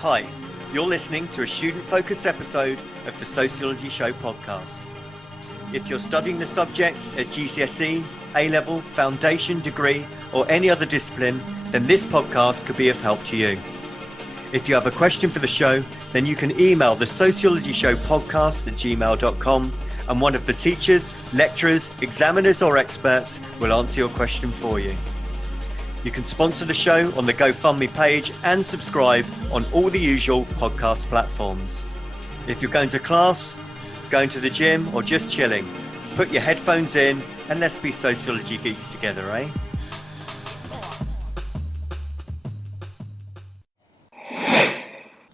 Hi, you're listening to a student-focused episode of the Sociology Show podcast. If you're studying the subject at GCSE, A-level, foundation, degree, or any other discipline, then this podcast could be of help to you. If you have a question for the show, then you can email the Sociology Show podcast at gmail.com, and one of the teachers, lecturers, examiners, or experts will answer your question for you. You can sponsor the show on the GoFundMe page and subscribe on all the usual podcast platforms. If you're going to class, going to the gym, or just chilling, put your headphones in and let's be sociology geeks together, eh?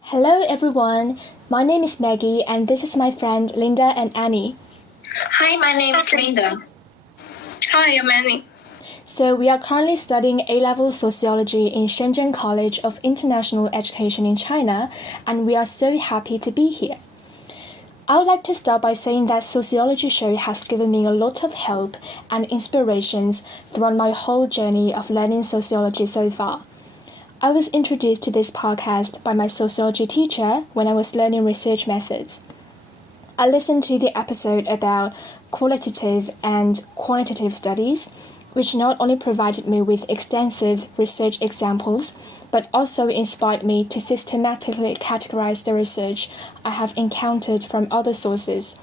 Hello everyone, my name is Maggie and this is my friend Linda and Annie. Hi, my name is Linda. Hi, I'm Annie. So we are currently studying A-level Sociology in Shenzhen College of International Education in China, and we are so happy to be here. I would like to start by saying that Sociology Show has given me a lot of help and inspirations throughout my whole journey of learning sociology so far. I was introduced to this podcast by my sociology teacher when I was learning research methods. I listened to the episode about qualitative and quantitative studies, which not only provided me with extensive research examples, but also inspired me to systematically categorize the research I have encountered from other sources.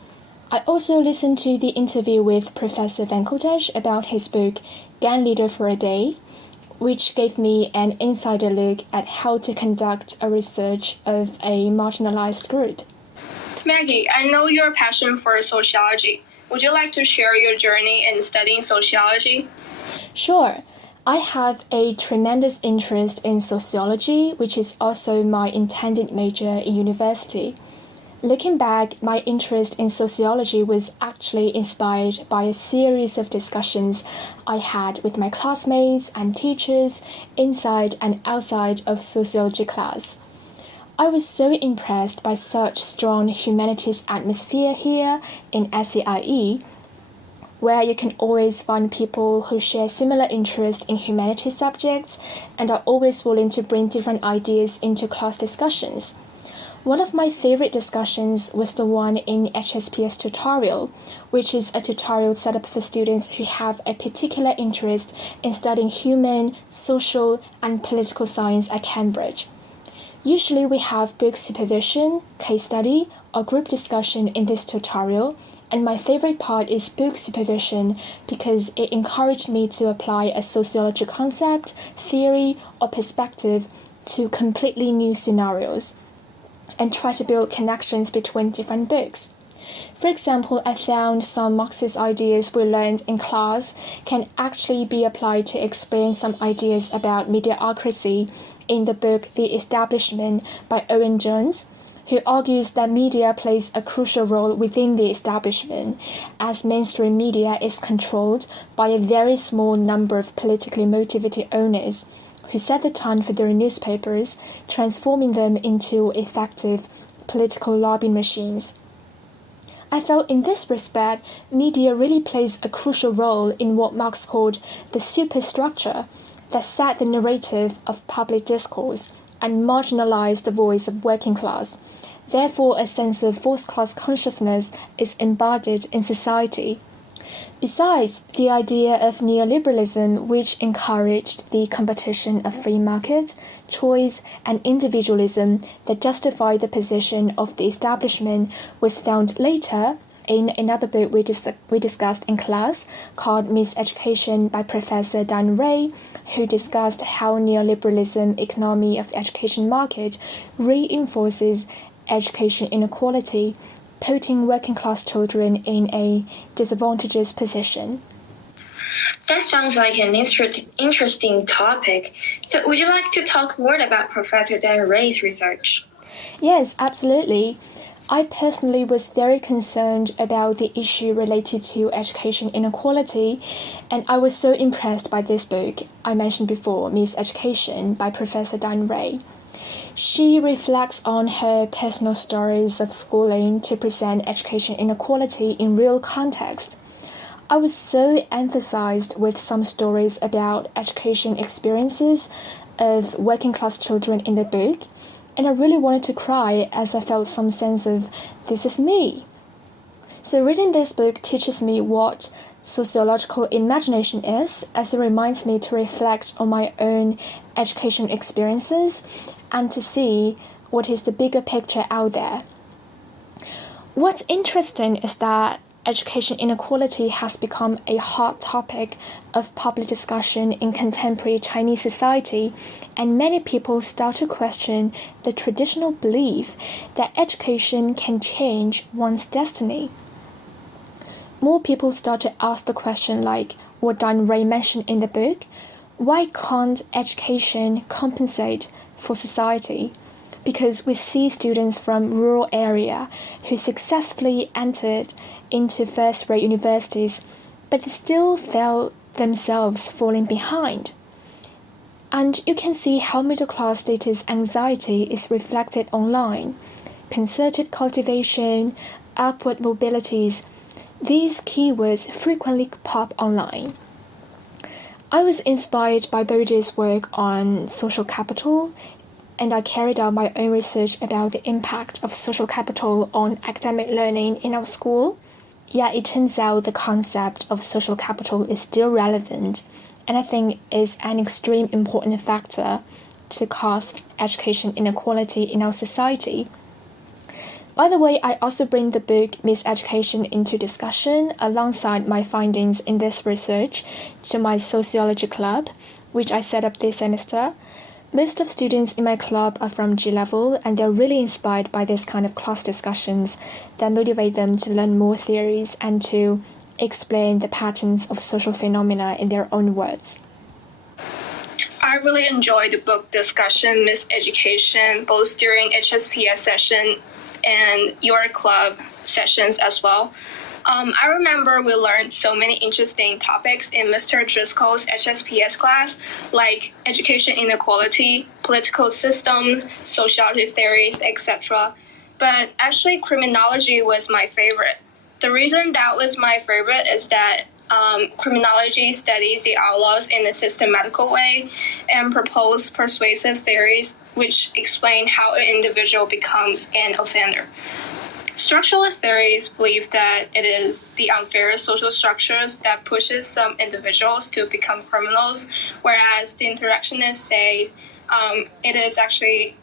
I also listened to the interview with Professor Van Kotesh about his book, Gang Leader for a Day, which gave me an insider look at how to conduct a research of a marginalized group. Maggie, I know your passion for sociology. Would you like to share your journey in studying sociology? Sure. I have a tremendous interest in sociology, which is also my intended major in university. Looking back, my interest in sociology was actually inspired by a series of discussions I had with my classmates and teachers inside and outside of sociology class. I was so impressed by such strong humanities atmosphere here in SCIE, where you can always find people who share similar interest in humanities subjects and are always willing to bring different ideas into class discussions. One of my favorite discussions was the one in HSPS tutorial, which is a tutorial set up for students who have a particular interest in studying human, social, and political science at Cambridge. Usually we have book supervision, case study, or group discussion in this tutorial, and my favorite part is book supervision because it encouraged me to apply a sociology concept, theory, or perspective to completely new scenarios and try to build connections between different books. For example, I found some Marxist ideas we learned in class can actually be applied to explain some ideas about mediocrity in the book The Establishment by Owen Jones, who argues that media plays a crucial role within the establishment, as mainstream media is controlled by a very small number of politically motivated owners who set the tone for their newspapers, transforming them into effective political lobbying machines. I felt in this respect, media really plays a crucial role in what Marx called the superstructure that set the narrative of public discourse and marginalized the voice of working class. Therefore, a sense of fourth class consciousness is embodied in society. Besides, the idea of neoliberalism, which encouraged the competition of free market, choice, and individualism that justified the position of the establishment, was found later in another book we discussed in class called Miseducation by Professor Dan Ray, who discussed how neoliberalism economy of education market reinforces education inequality, putting working class children in a disadvantageous position. That sounds like an interesting topic. So would you like to talk more about Professor Dan Ray's research? Yes, absolutely. I personally was very concerned about the issue related to education inequality, and I was so impressed by this book I mentioned before, Miseducation by Professor Dan Ray. She reflects on her personal stories of schooling to present education inequality in real context. I was so emphasized with some stories about education experiences of working class children in the book and I really wanted to cry as I felt some sense of, this is me. So reading this book teaches me what sociological imagination is, as it reminds me to reflect on my own education experiences and to see what is the bigger picture out there. What's interesting is that education inequality has become a hot topic of public discussion in contemporary Chinese society, and many people start to question the traditional belief that education can change one's destiny. More people start to ask the question like what Dan Ray mentioned in the book, why can't education compensate for society? Because we see students from rural area who successfully entered into first-rate universities, but they still felt themselves falling behind. And you can see how middle-class status anxiety is reflected online. Concerted cultivation, upward mobilities, these keywords frequently pop online. I was inspired by Bode's work on social capital, and I carried out my own research about the impact of social capital on academic learning in our school. Yet it turns out the concept of social capital is still relevant, and I think is an extreme important factor to cause education inequality in our society. By the way, I also bring the book Miseducation into discussion alongside my findings in this research to my sociology club, which I set up this semester. Most of students in my club are from G-level, and they're really inspired by this kind of class discussions that motivate them to learn more theories and to explain the patterns of social phenomena in their own words. I really enjoyed the book discussion, Miseducation, both during HSPS session and your club sessions as well. I remember we learned so many interesting topics in Mr. Driscoll's HSPS class, like education inequality, political systems, sociology theories, etc. But actually, criminology was my favorite. The reason that was my favorite is that criminology studies the outlaws in a systematical way and propose persuasive theories which explain how an individual becomes an offender. Structuralist theories believe that it is the unfair social structures that pushes some individuals to become criminals, whereas the interactionists say it is actually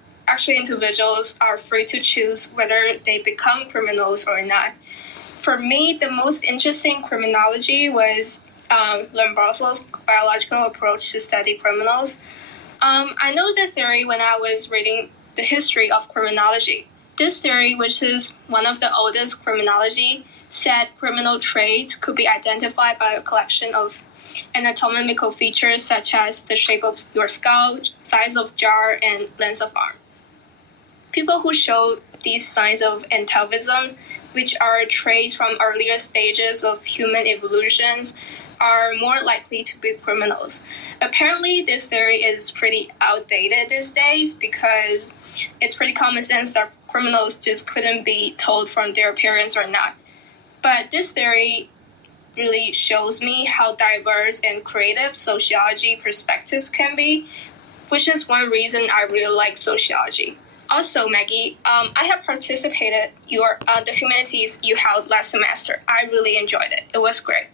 individuals are free to choose whether they become criminals or not. For me, the most interesting criminology was Lombardo's biological approach to study criminals. I know the theory when I was reading the history of criminology. This theory, which is one of the oldest criminology, said criminal traits could be identified by a collection of anatomical features such as the shape of your skull, size of jaw, and length of arm. People who show these signs of atavism, which are traits from earlier stages of human evolutions, are more likely to be criminals. Apparently, this theory is pretty outdated these days because it's pretty common sense that criminals just couldn't be told from their appearance or not. But this theory really shows me how diverse and creative sociology perspectives can be, which is one reason I really like sociology. Also, Maggie, I have participated the humanities you held last semester. I really enjoyed it. It was great.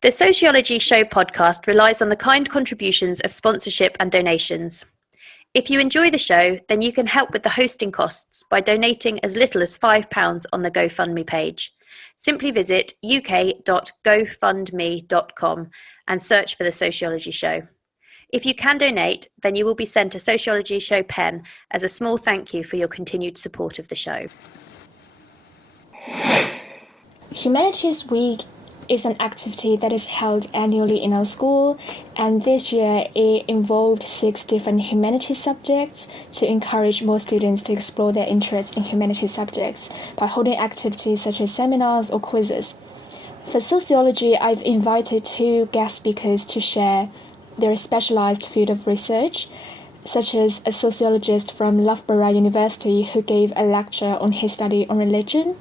The Sociology Show podcast relies on the kind contributions of sponsorship and donations. If you enjoy the show, then you can help with the hosting costs by donating as little as £5 on the GoFundMe page. Simply visit uk.gofundme.com and search for The Sociology Show. If you can donate, then you will be sent a Sociology Show pen as a small thank you for your continued support of the show. Humanities Week is an activity that is held annually in our school, and this year it involved 6 different humanities subjects to encourage more students to explore their interests in humanities subjects by holding activities such as seminars or quizzes. For sociology, I've invited 2 guest speakers to share their specialized field of research, such as a sociologist from Loughborough University who gave a lecture on his study on religion.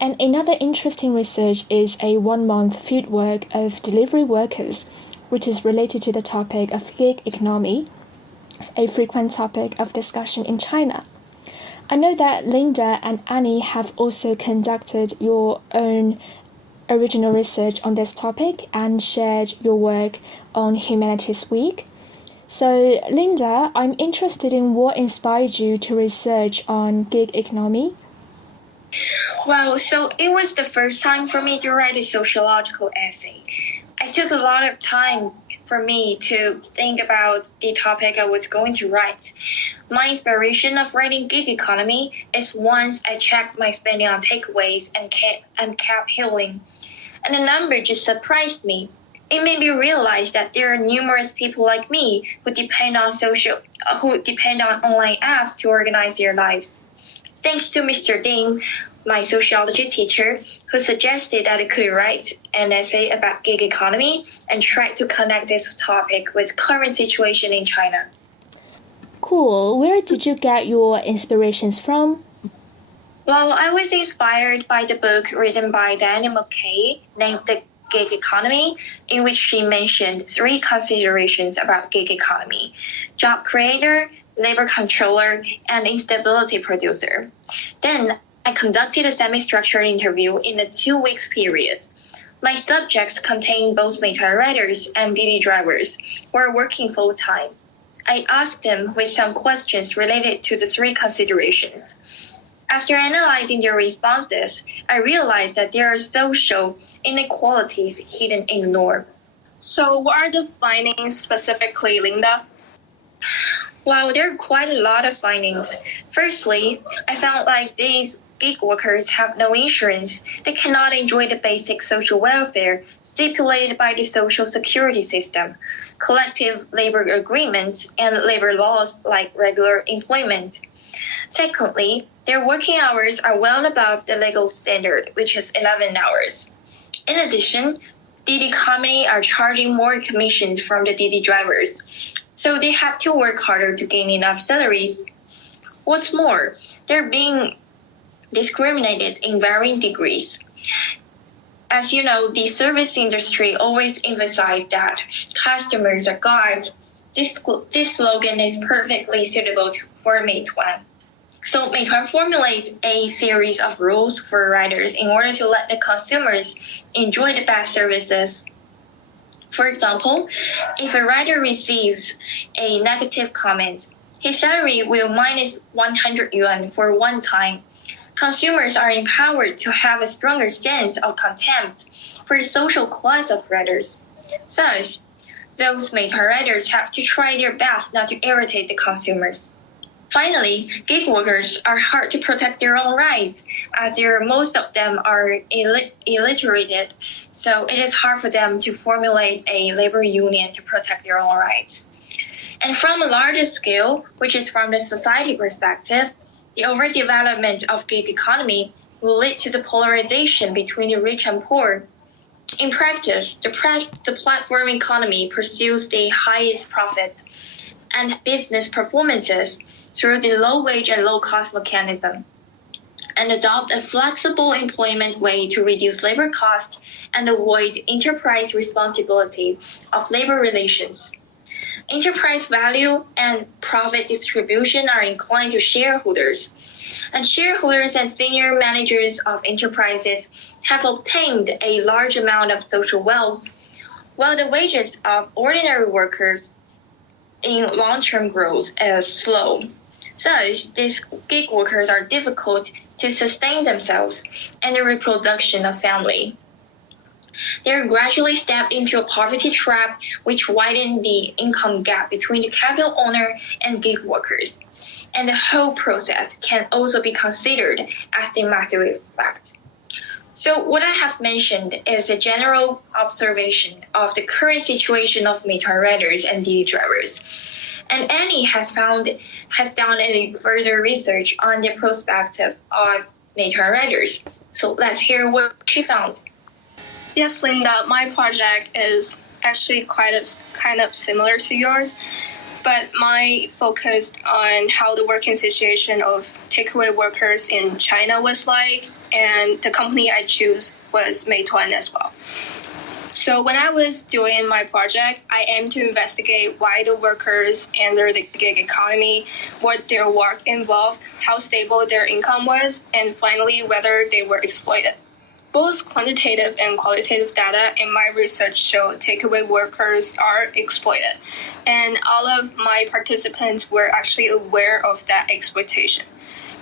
And another interesting research is a 1-month fieldwork of delivery workers, which is related to the topic of gig economy. a frequent topic of discussion in China. I know that Linda and Annie have also conducted your own original research on this topic and shared your work on Humanities Week. So, Linda, I'm interested in what inspired you to research on gig economy. Well, so it was the first time for me to write a sociological essay. I took a lot of time for me to think about the topic I was going to write. My inspiration of writing gig economy is once I checked my spending on takeaways and cab hailing, and the number just surprised me. It made me realize that there are numerous people like me who depend on online apps to organize their lives. Thanks to Mr. Ding, my sociology teacher, who suggested that I could write an essay about gig economy and try to connect this topic with current situation in China. Cool. Where did you get your inspirations from? Well, I was inspired by the book written by Diana McKay named The Gig Economy, in which she mentioned 3 considerations about gig economy: job creator, labor controller, and instability producer. Then I conducted a semi-structured interview in a 2-week period. My subjects contained both Meituan riders and Didi drivers who are working full-time. I asked them with some questions related to the 3 considerations. After analyzing their responses, I realized that there are social inequalities hidden in the norm. So what are the findings specifically, Linda? Well, there are quite a lot of findings. Firstly, I found like these gig workers have no insurance. They cannot enjoy the basic social welfare stipulated by the social security system, collective labor agreements, and labor laws like regular employment. Secondly, their working hours are well above the legal standard, which is 11 hours. In addition, Didi company are charging more commissions from the Didi drivers, so they have to work harder to gain enough salaries. What's more, they're being discriminated in varying degrees. As you know, the service industry always emphasizes that customers are gods. This slogan is perfectly suitable for Meituan. So Meituan formulates a series of rules for riders in order to let the consumers enjoy the best services. For example, if a rider receives a negative comment, his salary will minus 100 yuan for one time. Consumers are empowered to have a stronger sense of contempt for the social class of riders. Thus, those Meituan riders have to try their best not to irritate the consumers. Finally, gig workers are hard to protect their own rights, as most of them are illiterate, so it is hard for them to formulate a labor union to protect their own rights. And from a larger scale, which is from the society perspective, the overdevelopment of gig economy will lead to the polarization between the rich and poor. In practice, the platform economy pursues the highest profit and business performances through the low-wage and low-cost mechanism, and adopt a flexible employment way to reduce labor costs and avoid enterprise responsibility of labor relations. Enterprise value and profit distribution are inclined to shareholders, and shareholders and senior managers of enterprises have obtained a large amount of social wealth, while the wages of ordinary workers in long-term growth is slow. Thus, these gig workers are difficult to sustain themselves and the reproduction of family. They are gradually stepped into a poverty trap, which widens the income gap between the capital owner and gig workers. And the whole process can also be considered as the material effect. So what I have mentioned is a general observation of the current situation of Meituan riders and Didi drivers. And Annie has done a further research on the perspective of Meituan riders. So let's hear what she found. Yes, Linda, my project is actually kind of similar to yours, but mine focused on how the working situation of takeaway workers in China was like, and the company I chose was Meituan as well. So when I was doing my project, I aimed to investigate why the workers enter the gig economy, what their work involved, how stable their income was, and finally whether they were exploited. Both quantitative and qualitative data in my research show takeaway workers are exploited, and all of my participants were actually aware of that exploitation.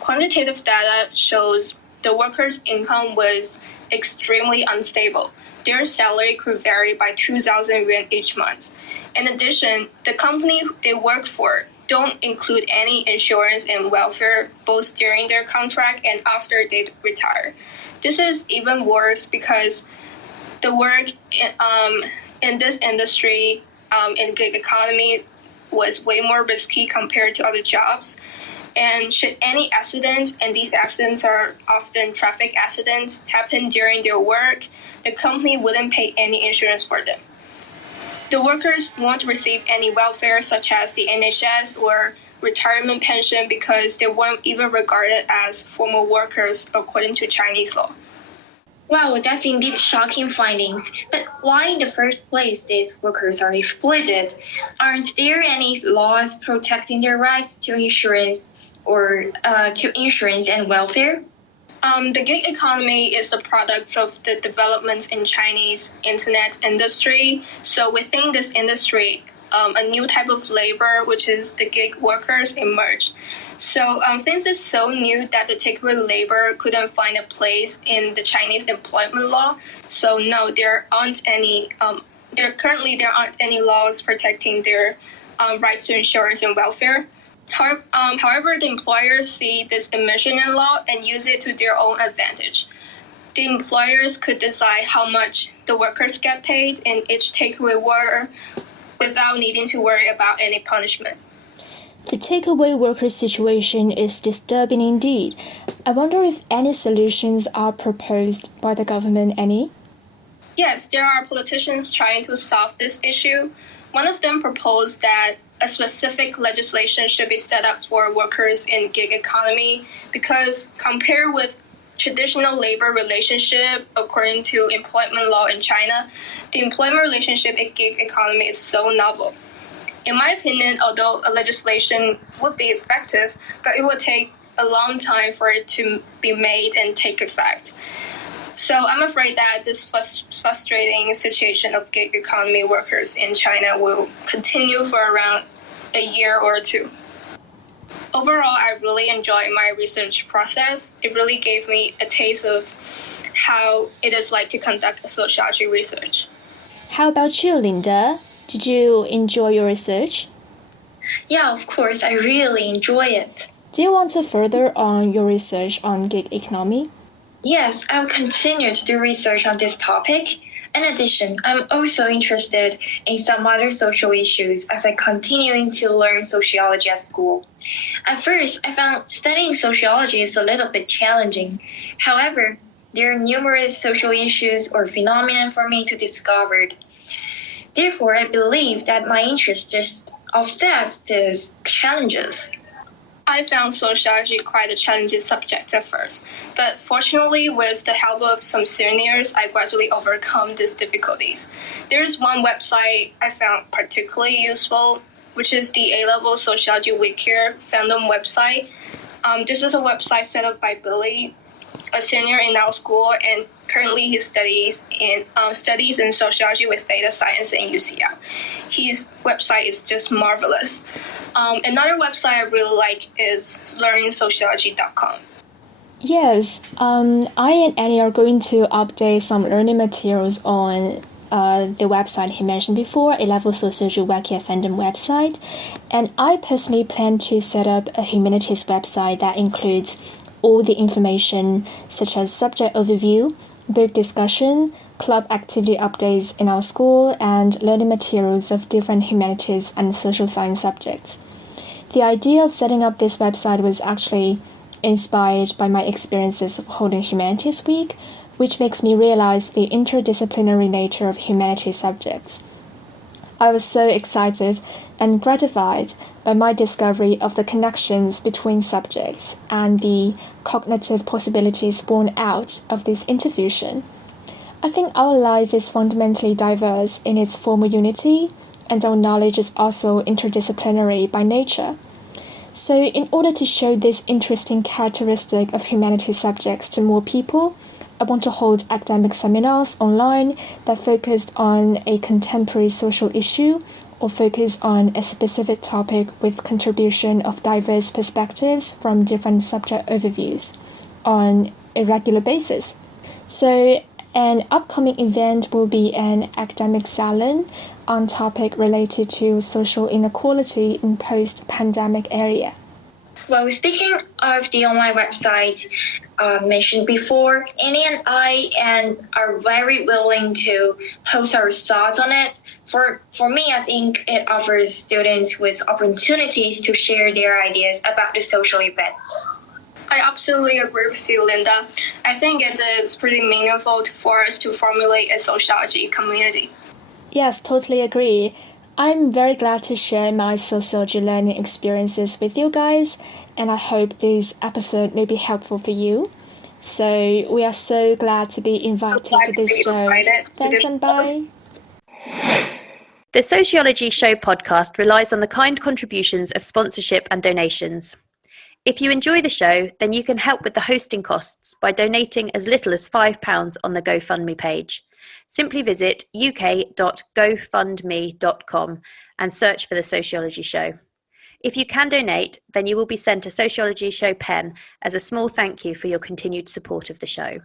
Quantitative data shows the workers' income was extremely unstable. Their salary could vary by 2,000 yuan each month. In addition, the company they work for don't include any insurance and welfare both during their contract and after they retire. This is even worse because the work in this industry, in gig economy, was way more risky compared to other jobs. And should any accidents, and these accidents are often traffic accidents, happen during their work, the company wouldn't pay any insurance for them. The workers won't receive any welfare such as the NHS or retirement pension because they weren't even regarded as formal workers according to Chinese law. Wow, that's indeed shocking findings. But why in the first place these workers are exploited? Aren't there any laws protecting their rights to insurance or to insurance and welfare? The gig economy is the product of the developments in Chinese internet industry. So within this industry, a new type of labor, which is the gig workers, emerged. So things is so new that the takeaway labor couldn't find a place in the Chinese employment law. So no, there aren't any. There aren't any laws protecting their rights to insurance and welfare. However, the employers see this omission in law and use it to their own advantage. The employers could decide how much the workers get paid in each takeaway worker without needing to worry about any punishment. The takeaway worker situation is disturbing indeed. I wonder if any solutions are proposed by the government, any? Yes, there are politicians trying to solve this issue. One of them proposed that a specific legislation should be set up for workers in gig economy because compared with traditional labor relationship according to employment law in China, the employment relationship in gig economy is so novel. In my opinion, although a legislation would be effective, but it would take a long time for it to be made and take effect. So I'm afraid that this frustrating situation of gig economy workers in China will continue for around a year or two. Overall, I really enjoyed my research process. It really gave me a taste of how it is like to conduct a sociology research. How about you, Linda? Did you enjoy your research? Yeah, of course, I really enjoy it. Do you want to further on your research on gig economy? Yes, I'll continue to do research on this topic. In addition, I'm also interested in some other social issues as I continue to learn sociology at school. At first, I found studying sociology is a little bit challenging. However, there are numerous social issues or phenomena for me to discover. Therefore, I believe that my interest just offsets these challenges. I found sociology quite a challenging subject at first, but fortunately, with the help of some seniors, I gradually overcome these difficulties. There's one website I found particularly useful, which is the A-Level Sociology Wiki fandom website. This is a website set up by Billy, a senior in our school, and currently he studies in sociology with data science in UCL. His website is just marvelous. Another website I really like is learningsociology.com. Yes, I and Annie are going to update some learning materials on the website he mentioned before, A-Level Sociology Wiki fandom website. And I personally plan to set up a humanities website that includes all the information such as subject overview, book discussion, club activity updates in our school, and learning materials of different humanities and social science subjects. The idea of setting up this website was actually inspired by my experiences of holding Humanities Week, which makes me realize the interdisciplinary nature of humanities subjects. I was so excited and gratified by my discovery of the connections between subjects and the cognitive possibilities born out of this interfusion. I think our life is fundamentally diverse in its formal unity, and our knowledge is also interdisciplinary by nature. So, in order to show this interesting characteristic of humanities subjects to more people, I want to hold academic seminars online that focus on a contemporary social issue or focus on a specific topic with contribution of diverse perspectives from different subject overviews on a regular basis. So, an upcoming event will be an academic salon on topic related to social inequality in post-pandemic area. Well, speaking of the online website mentioned before, Annie and I are very willing to post our thoughts on it. For me, I think it offers students with opportunities to share their ideas about the social events. I absolutely agree with you, Linda. I think it is pretty meaningful for us to formulate a sociology community. Yes, totally agree. I'm very glad to share my sociology learning experiences with you guys, and I hope this episode may be helpful for you. So we are so glad to be invited to this show. Thanks and bye. The Sociology Show podcast relies on the kind contributions of sponsorship and donations. If you enjoy the show, then you can help with the hosting costs by donating as little as £5 on the GoFundMe page. Simply visit uk.gofundme.com and search for the Sociology Show. If you can donate, then you will be sent a Sociology Show pen as a small thank you for your continued support of the show.